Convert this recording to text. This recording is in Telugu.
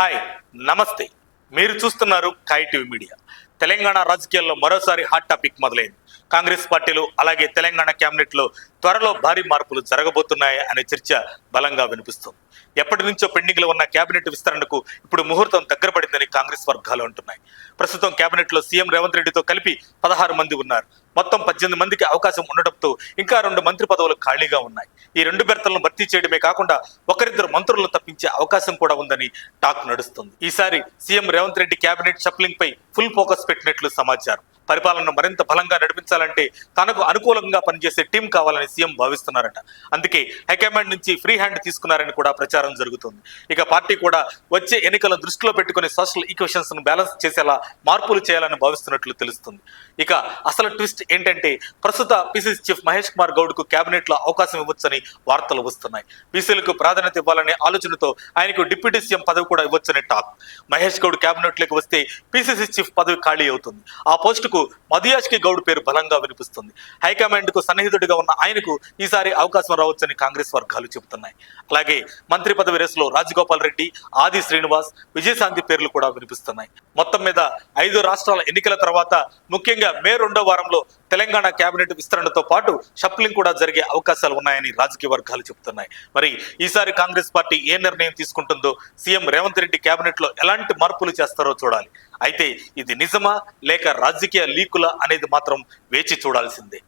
హాయ్, నమస్తే. మీరు చూస్తున్నారు కాయ్ టీవీ మీడియా. తెలంగాణ రాజకీయాల్లో మరోసారి హాట్ టాపిక్ మొదలైంది. కాంగ్రెస్ పార్టీలో అలాగే తెలంగాణ క్యాబినెట్లో త్వరలో భారీ మార్పులు జరగబోతున్నాయి అనే చర్చ బలంగా వినిపిస్తుంది. ఎప్పటి నుంచో పెండింగ్ లో ఉన్న కేబినెట్ విస్తరణకు ఇప్పుడు ముహూర్తం దగ్గర పడిందని కాంగ్రెస్ వర్గాలు అంటున్నాయి. ప్రస్తుతం కేబినెట్ లో సీఎం రేవంత్ రెడ్డితో కలిపి 16 మంది ఉన్నారు. మొత్తం 18 మందికి అవకాశం ఉండటంతో ఇంకా 2 మంత్రి పదవులు ఖాళీగా ఉన్నాయి. ఈ 2 బెర్తలను భర్తీ చేయడమే కాకుండా ఒకరిద్దరు మంత్రులను తప్పించే అవకాశం కూడా ఉందని టాక్ నడుస్తుంది. ఈసారి CM Revanth Reddy cabinet shuffling పై ఫుల్ ఫోకస్ పెట్టినట్లు సమాచారం. పరిపాలనను మరింత బలంగా నడిపించాలంటే తనకు అనుకూలంగా పనిచేసే టీం కావాలని సీఎం భావిస్తున్నారట. అందుకే హైకమాండ్ నుంచి ఫ్రీ హ్యాండ్ తీసుకున్నారని కూడా ప్రచారం జరుగుతుంది. ఇక పార్టీ కూడా వచ్చే ఎన్నికలను దృష్టిలో పెట్టుకుని సోషల్ ఈక్వేషన్స్ ను బ్యాలెన్స్ చేసేలా మార్పులు చేయాలని భావిస్తున్నట్లు తెలుస్తుంది. ఇక అసలు ట్విస్ట్ ఏంటంటే ప్రస్తుత పిసిసి చీఫ్ మహేష్ కుమార్ గౌడ్ కు కేబినెట్ లో అవకాశం ఇవ్వొచ్చని వార్తలు వస్తున్నాయి. బీసీలకు ప్రాధాన్యత ఇవ్వాలనే ఆలోచనతో ఆయనకు డిప్యూటీ సీఎం పదవి కూడా ఇవ్వొచ్చని టాక్. మహేష్ గౌడ్ కేబినెట్ లోకి వస్తే పిసిసి చీఫ్ పదవి ఖాళీ అవుతుంది. ఆ పోస్టుకు మధుయాష్కి గౌడ్ పేరు బలంగా వినిపిస్తుంది. హైకమాండ్ కు సన్నిహితుడిగా ఉన్న ఆయనకు ఈసారి అవకాశం రావచ్చని కాంగ్రెస్ వర్గాలు చెబుతున్నాయి. అలాగే మంత్రి పదవి రేసులో రాజగోపాల్ రెడ్డి, ఆది శ్రీనివాస్, విజయశాంతి పేర్లు కూడా వినిపిస్తున్నాయి. మొత్తం మీద 5 రాష్ట్రాల ఎన్నికల తర్వాత ముఖ్యంగా మే 2వ వారంలో తెలంగాణ కేబినెట్ విస్తరణతో పాటు షఫ్లింగ్ కూడా జరిగే అవకాశాలు ఉన్నాయని రాజకీయ వర్గాలు చెబుతున్నాయి. మరి ఈసారి కాంగ్రెస్ పార్టీ ఏ నిర్ణయం తీసుకుంటుందో, సీఎం రేవంత్ రెడ్డి కేబినెట్ లో ఎలాంటి మార్పులు చేస్తారో చూడాలి. అయితే ఇది నిజమా లేక రాజకీయ లీకులా అనేది మాత్రం వేచి చూడాల్సిందే.